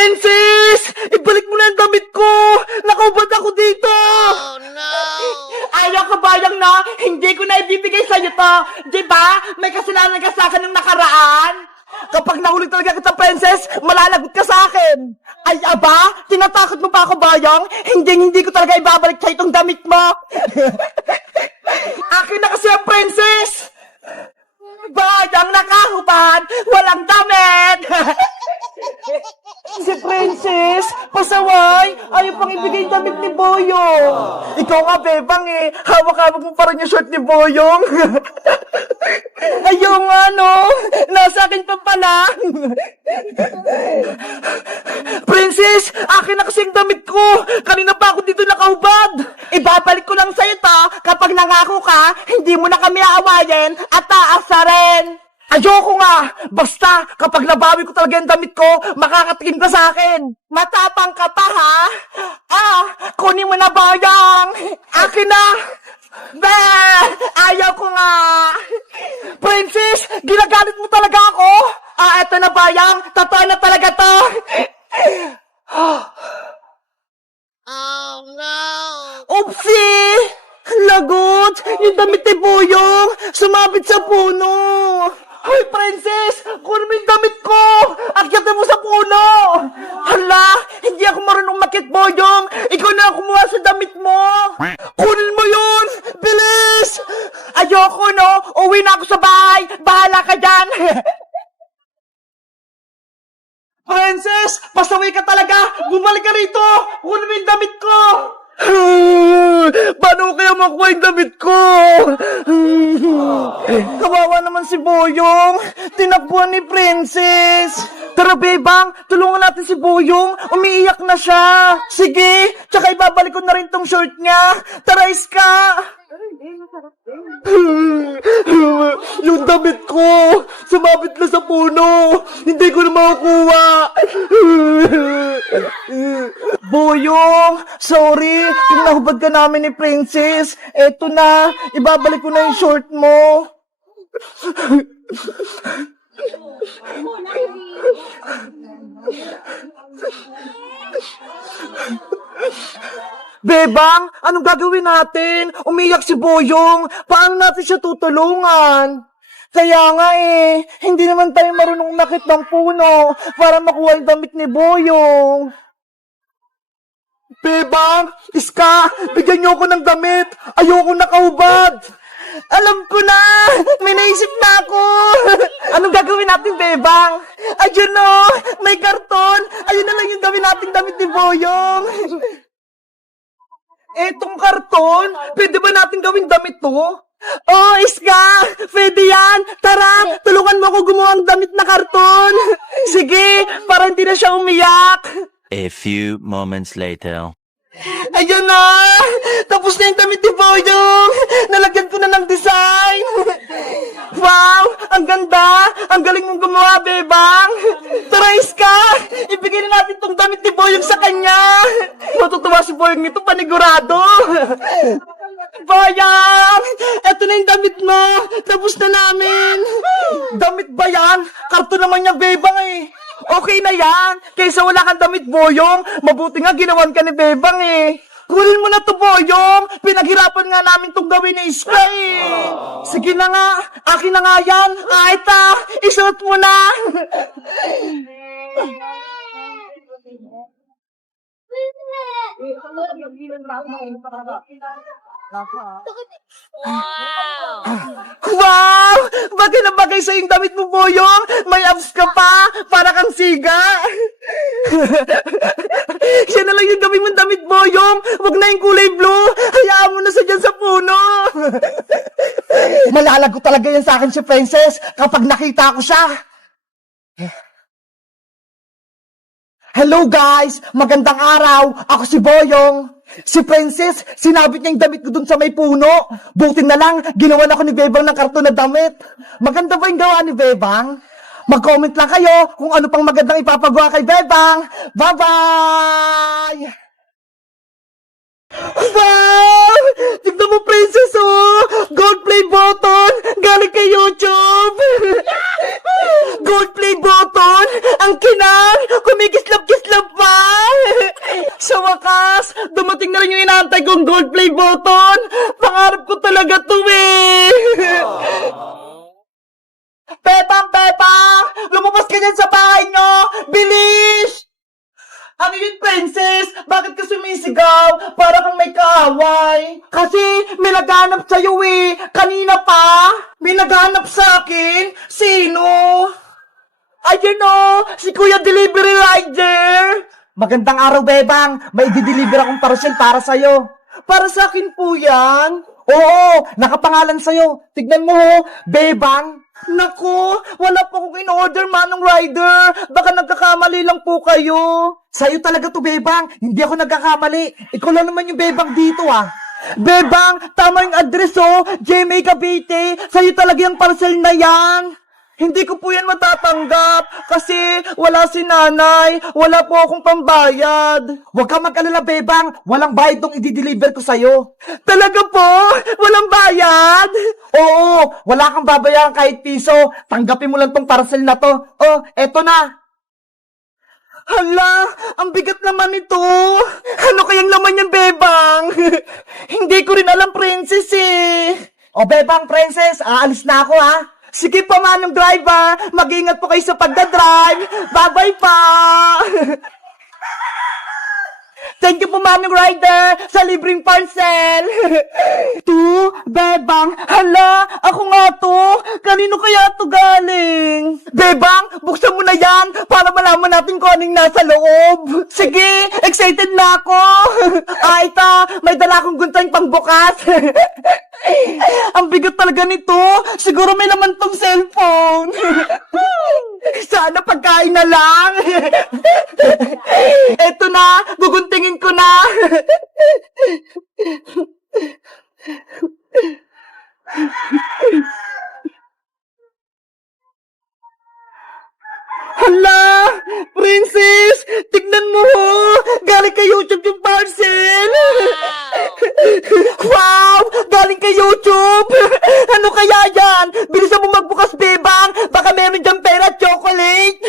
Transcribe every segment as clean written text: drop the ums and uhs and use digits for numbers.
Princess! Ibalik mo na ang damit ko! Nakaubad ako dito! Oh no! Ayaw ka bayang na, hindi ko na ibibigay sa'yo to. Diba? May kasalanan ka sa akin ng nakaraan. Kapag nahuli talaga kita, Princess, malalagot ka sa akin. Ay, aba? Tinatakot mo pa ako, bayang? Hindi ko talaga ibabalik sa'yo itong damit mo. Akin na kasi ang Princess! Bayang nakahubad, walang damit! Si Princess, pasaway, ayaw pang ibigay yung damit ni Boyong. Ikaw nga, Bebang eh, hawak-hawak mo pa rin yung shirt ni Boyong. Ayaw nga, no? Nasa akin pa pala. Princess, akin na kasi yung damit ko. Kanina pa ako dito nakahubad. Ibabalik ko lang sa'yo to kapag nangako ka, hindi mo na kami aawayin at taasa rin. Ayoko nga! Basta, kapag nabawi ko talaga yung damit ko, makakatikim ka sa akin! Matapang ka pa, ha? Kunin mo na, bayang! Akin na! Be! Ayaw ko nga! Princess, ginagalit mo talaga ako? Eto na, bayang! Totoo na talaga to! Oh no! Oopsie! Lagot! Yung damit ni Boyong! Sumabit sa puno! Hoy, Princess! Kunin mo yung damit ko! Akyatin mo sa puno! Hala! Hindi ako marunong makit, Boyong! Ikaw na ang kumuha sa damit mo! Kunin mo yun! Bilis! Ayoko, no? Uwi na ako sa bahay! Bahala ka dyan! Princess! Pasaway ka talaga! Bumalik ka rito! Kunin mo yung damit ko! Paano kaya makuha yung damit ko? Kawawa naman si Boyong. Tinakbuhan ni Princess. Tara, Bebang, tulungan natin si Boyong. Umiiyak na siya. Sige, tsaka ibabalik ko na rin tong short niya. Tara, Iska. Yung damit ko, sumabit na sa puno. Hindi ko na makukuha. Boyong, sorry. Kung nahubad ka namin ni Princess, eto na, ibabalik ko na yung short mo. Bebang, anong gagawin natin? Umiyak si Boyong. Paano natin siya tutulungan? Kaya nga eh, hindi naman tayo marunong umakit ng puno para makuha yung damit ni Boyong. Bebang, Iska, bigyan niyo ako ng damit. Ayoko nakahubad. Alam ko na! May naisip na ako! Anong gagawin natin, Bebang? Ayun o! May karton! Ayun na lang yung gawin natin damit ni Boyong! Etong karton? Pwede ba natin gawin damit to? Oh, Iska! Pwede yan! Tara! Tulungan mo ako gumawa ng damit na karton! Sige! Para hindi na siya umiyak! A few moments later. Ayun na! Tapos na yung damit ni Boyong! Nalagyan ko na ng design! Wow! Ang ganda! Ang galing mong gumawa, Bebang! Tara, Iska! Ibigay na natin tong damit ni Boyong sa kanya! Matutuwa si Boyong nito, panigurado! Boyong! Eto na yung damit mo! Tapos na namin! Damit ba yan? Karton naman niya, Bebang eh! Okay na yan! Kaysa wala kang damit, Boyong! Mabuti nga ginawan ka ni Bebang eh! Kunin mo na to, Boyong! Pinaghirapan nga namin tong gawin ni Iska eh! Sige na nga! Akin na nga yan! Ita! Isuot mo na! Wow! Wow! Bagay na bagay sa yung damit mo, Boyong! May abs ka pa! Para kang siga! Siya na lang yung gawin mong damit, Boyong! Huwag na yung kulay blue! Hayaan mo na sa dyan sa puno! Malalago talaga yan sa akin si Princess kapag nakita ko siya! Hello guys! Magandang araw! Ako si Boyong! Si Princess, sinabit niya yung damit ko dun sa may puno. Buti na lang, ginawa na ako ni Bebang ng karton na damit. Maganda ba yung gawa ni Bebang? Mag-comment lang kayo kung ano pang magandang ipapagawa kay Bebang. Bye-bye! Wow! Tignan mo, Princess, oh! Gold play button! Galing kay YouTube! Gold play button! Ang kinang! Kumikislap-kislap dumating na rin yung inaantay kong gold play button. Pangarap ko talaga to eh. Pepang! Lumabas ka dyan sa bahay nyo! Bilis! Ano yun, princess? Bakit ka sumisigaw? Para kang may kaaway. Kasi may naghanap sa'yo eh. Kanina pa. May naghanap sa akin. Sino? Ayun o, si Kuya Delivery Rider. Magandang araw, Bebang. May i-deliver akong parcel para sa'yo. Para sa akin po yan? Oo, nakapangalan sa'yo. Tignan mo, Bebang. Naku, wala po akong in-order, Manong Rider. Baka nagkakamali lang po kayo. Sa'yo talaga to, Bebang. Hindi ako nagkakamali. Ikaw lang naman yung Bebang dito, ah. Bebang, tama yung address, oh. JMA Cavite. Sa'yo talaga yung parcel na yan. Hindi ko po yan matatanggap kasi wala si nanay. Wala po akong pambayad. Huwag kang mag-alala, Bebang. Walang bayad tong i-deliver ko sa'yo. Talaga po? Walang bayad? Oo, wala kang babayaran kahit piso. Tanggapin mo lang tong parcel na to. Oh, eto na. Hala, ang bigat naman ito. Ano kayang laman yan, Bebang? Hindi ko rin alam, princess eh. O, Bebang, princess, aalis na ako ha. Sige pa, Manong driver. Mag-ingat po kayo sa pagdadrive. Bye-bye pa. Thank you po, Manong Rider, sa libreng parcel. To, Bebang. Hala, ako nga to. Kanino kaya to galing? Bebang, buksan mo na yan para malaman natin kung anong nasa loob. Sige, excited na ako. Ito, may dala akong guntang pangbukas. Ang bigat talaga nito. Siguro may laman tong cellphone. Sana pagkain na lang. Eto na, guguntingin ko na. Hala! Princess! Tignan mo ho! Galing kay YouTube yung parcel! Wow! Galing kay YouTube! Ano kaya yan? Bilisan mo magbukas, Bebang! Baka meron dyan pera at chocolate!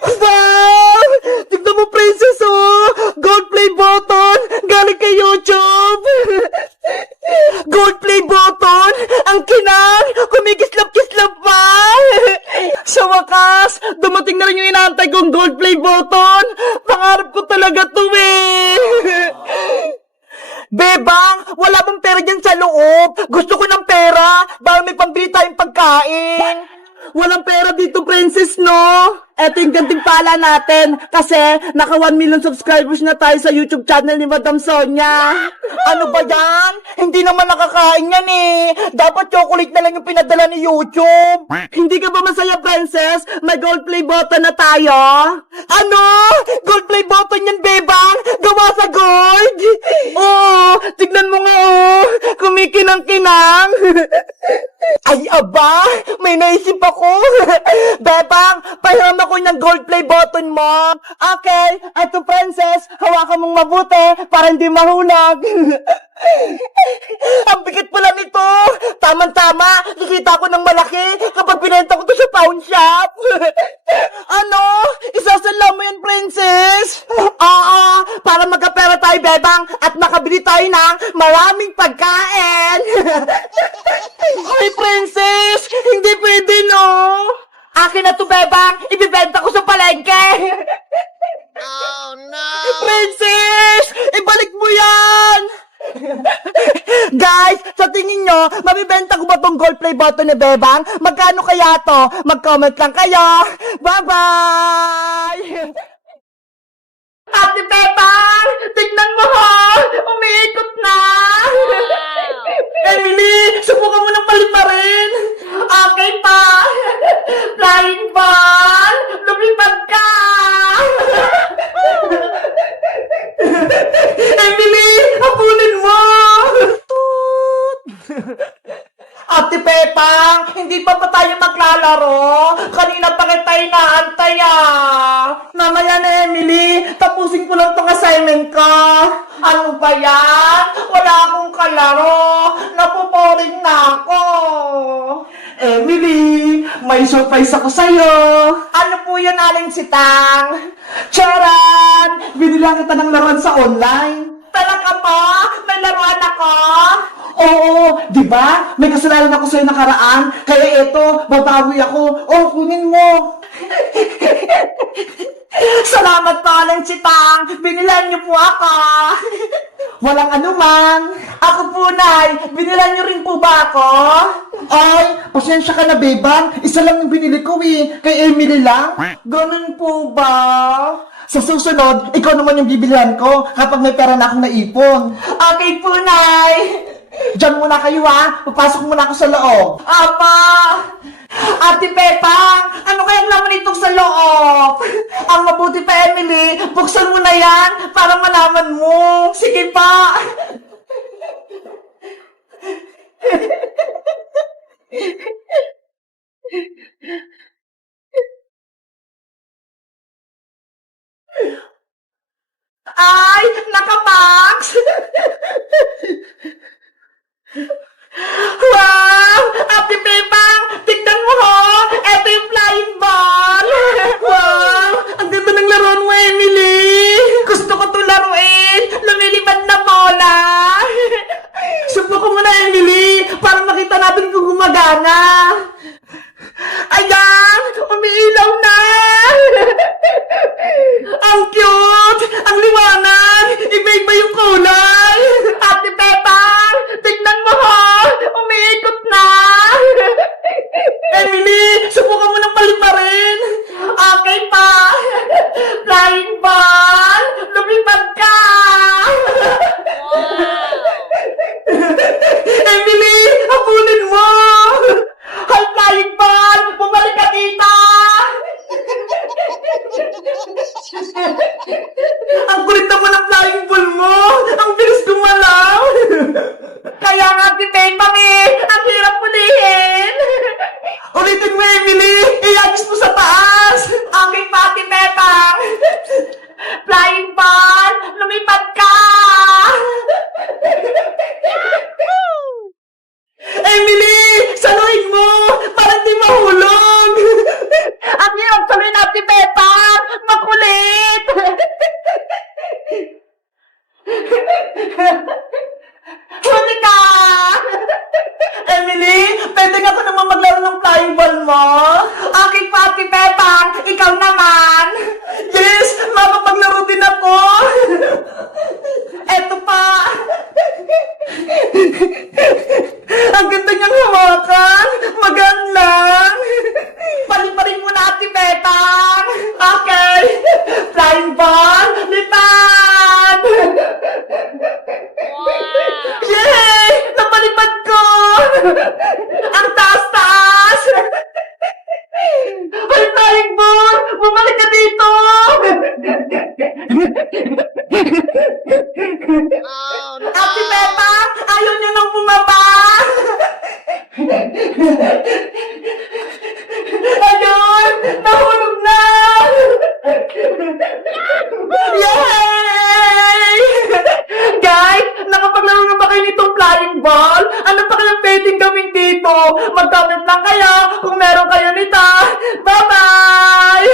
Wow! Tignan mo, princess, oh! Gold play button! Galing kay YouTube! Gold play button! Ang kinang! Kumikislap-kislap pa! Sa wakas, dumating na rin yung inaantay kong gold play button! Pangarap ko talaga to eh! Bebang, wala bang pera dyan sa loob? Gusto ko ng pera, baka may pambili tayong pagkain. Walang pera dito, princess, no? Eto yung gantimpala natin kasi naka 1 million subscribers na tayo sa YouTube channel ni Madam Sonia. Ano ba yan? Hindi naman nakakain yan eh. Dapat chocolate na lang yung pinadala ni YouTube. Hindi ka ba masaya, princess? May gold play button na tayo. Ano? Gold play button yan, Bebang? Gawa sa gold? Oo, tignan mo nga oh. Kumikinang-kinang. Ay, aba, may naisip ako. Bebang, pahiram ako ng gold play button mo. Okay, eto princess, hawakan mong mabuti para hindi mahulog. Ang bigat pala nito. Tama-tama, nakita ko ng malaki kapag binenta ko to sa pawn shop. Ano? Isasala mo yan, princess? Oo, para magkapera tayo, Bebang, at makabili tayo ng maraming pagkain. Ay, princess, hindi pwede, no? Akin na to, Bebang, ibibenta ko sa palengke. Oh no! Princess, ibalik mo yan. Guys, sa tingin nyo, mabibenta ko ba tong gold play button ni Bebang? Magkano kaya to? Mag-comment lang kayo. Bye-bye! Ate Bebang, tignan mo ha! Umiikot na! Emily, subukan mo ng paliparin! Okay pa! Flying ball! Lumipad ka! Emily, habulin mo! Ate Pepang, hindi pa ba tayo maglalaro? Kanina pa kita inaantay ah. Mamaya na, Emily. Tapos tatapusin ko lang tong assignment ko. Ano ba yan? Wala akong kalaro. Napuporing na ako. Emily, may surprise ako sa'yo. Ano po yun, Aling Sitang? Charan! Binilang kita ng laruan sa online. Talaga ba? May laruan ako? Oo, di ba? May kasalanan ako sa'yo nakaraan. Kaya eto, babawi ako. Oh, kunin mo. Salamat po, Aling Sitang. Binilan niyo po ako. Walang anuman. Ako po, Nay. Binilan niyo rin po ba ako? Ay, pasensya ka na, Bebang. Isa lang yung binili ko eh. Kay Emily lang. Ganun po ba? Sa susunod, ikaw naman yung bibilihan ko kapag may pera na akong naipon. Okay po, Nay. Diyan muna kayo ha. Papasok muna ako sa loob. Apa! Ate Pepang, ano kayang laman itong sa loob? Ang mabuti pa, Emily, buksan mo na yan para malaman mo. Sige pa. Ay, naka-max! Wow! Ate Pepang, tignan mo ho! Ito yung flying ball! Wow! Ang ganda ng laruan mo, Emily! Gusto ko ito laruin! Lumilipad na bola! Subukan mo na, Emily! Para makita natin kung gumagana! Ayan! Umiilaw na! Ang cute! Ang liwanag! Iba-iba yung kulay! Ate Pepang! Tignan mo ho! Umiikot na! Emily! Subukan mo ng paliparin! Okay pa! Flying ball! Lumipad ka! Emily! Habulin mo! Hi, flying ball! Bumalik ka dito! Ang kulit naman ng flying ball mo! Ang bilis gumalaw! Kaya nga, Ate Pepang eh! Ang hirap pulihin! Ulitin mo, Emily! Iagis mo sa taas! Okay pa, Ate Pepang! Flying ball! Lumipad ka! Emily! Saluhin mo! Para di mahulog! Ang hirap saluhin, Ate Pepang! Makulit! Huli ka! Emily, pwede nga ko naman maglaro ng flying ball mo? Okay pa, Ate Pepang! Ikaw naman! Yes! Mapapaglaro din ako! Eto pa! Ang ganda niyang hawakan! Magaan lang! Paliparin mo na, Ate Pepang! Okay! Flying ball! Lipad! Yay! Napalipad ko! Ang taas-taas! Ay, flying ball! Bumalik ka dito! Oh no! Ate Pepang! Ayaw niya nang bumaba! Ayun! Nahulog na! Yay! Guys, nakapaglaro na ba kayo nitong flying ball? Ano pa kayang pwedeng gawin dito? Mag-comment lang kayo kung meron kayo nito. Bye-bye!